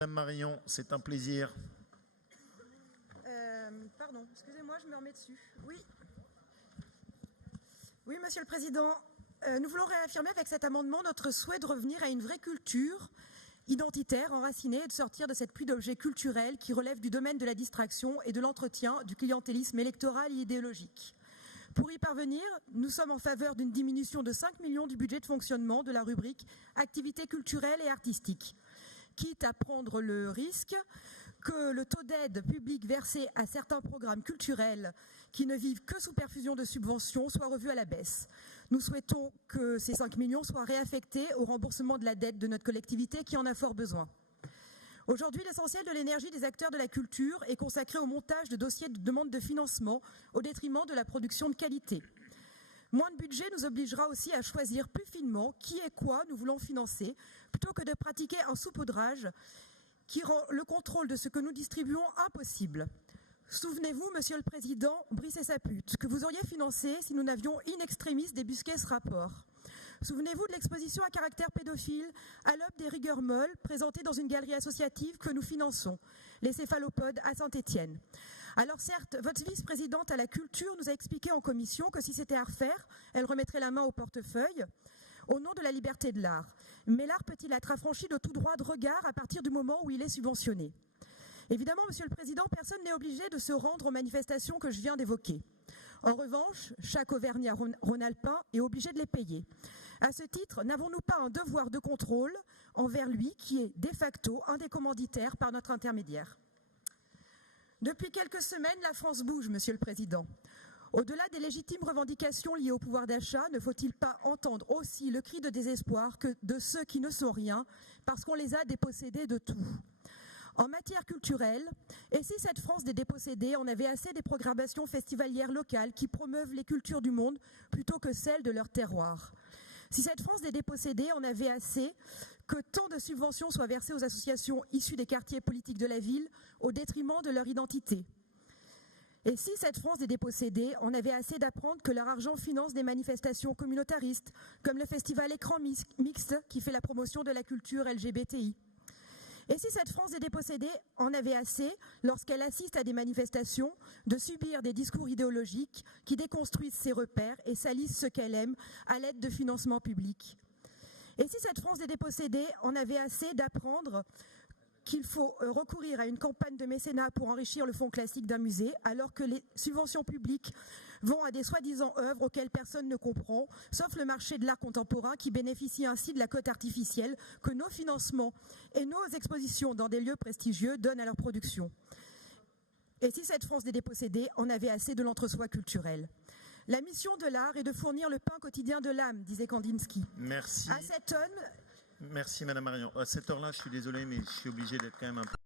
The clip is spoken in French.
Madame Marion, c'est un plaisir. Pardon, excusez-moi, je me remets dessus. Oui, Monsieur le Président, nous voulons réaffirmer avec cet amendement notre souhait de revenir à une vraie culture identitaire, enracinée, et de sortir de cette pluie d'objets culturels qui relèvent du domaine de la distraction et de l'entretien du clientélisme électoral et idéologique. Pour y parvenir, nous sommes en faveur d'une diminution de 5 millions du budget de fonctionnement de la rubrique activités culturelles et artistiques, quitte à prendre le risque que le taux d'aide publique versé à certains programmes culturels qui ne vivent que sous perfusion de subventions soit revu à la baisse. Nous souhaitons que ces 5 millions soient réaffectés au remboursement de la dette de notre collectivité qui en a fort besoin. Aujourd'hui, l'essentiel de l'énergie des acteurs de la culture est consacré au montage de dossiers de demande de financement au détriment de la production de qualité. Moins de budget nous obligera aussi à choisir plus finement qui et quoi nous voulons financer, plutôt que de pratiquer un saupoudrage qui rend le contrôle de ce que nous distribuons impossible. Souvenez-vous, Monsieur le Président, Brice et sa pute, que vous auriez financé si nous n'avions in extremis débusqué ce rapport. Souvenez-vous de l'exposition à caractère pédophile à l'aube des rigueurs molles présentée dans une galerie associative que nous finançons, les Céphalopodes à Saint-Étienne. Alors certes, votre vice-présidente à la culture nous a expliqué en commission que si c'était à refaire, elle remettrait la main au portefeuille au nom de la liberté de l'art. Mais l'art peut-il être affranchi de tout droit de regard à partir du moment où il est subventionné ? Évidemment, Monsieur le Président, personne n'est obligé de se rendre aux manifestations que je viens d'évoquer. En revanche, chaque Auvergnat-Rhône-Alpin est obligé de les payer. À ce titre, n'avons-nous pas un devoir de contrôle envers lui qui est de facto un des commanditaires par notre intermédiaire ? Depuis quelques semaines, la France bouge, Monsieur le Président. Au-delà des légitimes revendications liées au pouvoir d'achat, ne faut-il pas entendre aussi le cri de désespoir de ceux qui ne sont rien parce qu'on les a dépossédés de tout ? En matière culturelle, et si cette France des dépossédés en avait assez des programmations festivalières locales qui promeuvent les cultures du monde plutôt que celles de leur terroir ? Si cette France des dépossédés en avait assez que tant de subventions soient versées aux associations issues des quartiers politiques de la ville au détriment de leur identité ? Et si cette France des dépossédés en avait assez d'apprendre que leur argent finance des manifestations communautaristes, comme le festival Écran Mixte qui fait la promotion de la culture LGBTI ? Et si cette France des dépossédés en avait assez, lorsqu'elle assiste à des manifestations, de subir des discours idéologiques qui déconstruisent ses repères et salissent ce qu'elle aime à l'aide de financements publics ? Et si cette France des dépossédés en avait assez d'apprendre qu'il faut recourir à une campagne de mécénat pour enrichir le fonds classique d'un musée, alors que les subventions publiques vont à des soi-disant œuvres auxquelles personne ne comprend, sauf le marché de l'art contemporain qui bénéficie ainsi de la cote artificielle que nos financements et nos expositions dans des lieux prestigieux donnent à leur production. Et si cette France des dépossédés en avait assez de l'entre-soi culturel ? La mission de l'art est de fournir le pain quotidien de l'âme, disait Kandinsky. Merci. À cette tonne. Merci Madame Marion. À cette heure-là, je suis désolé, mais je suis obligé d'être quand même un peu...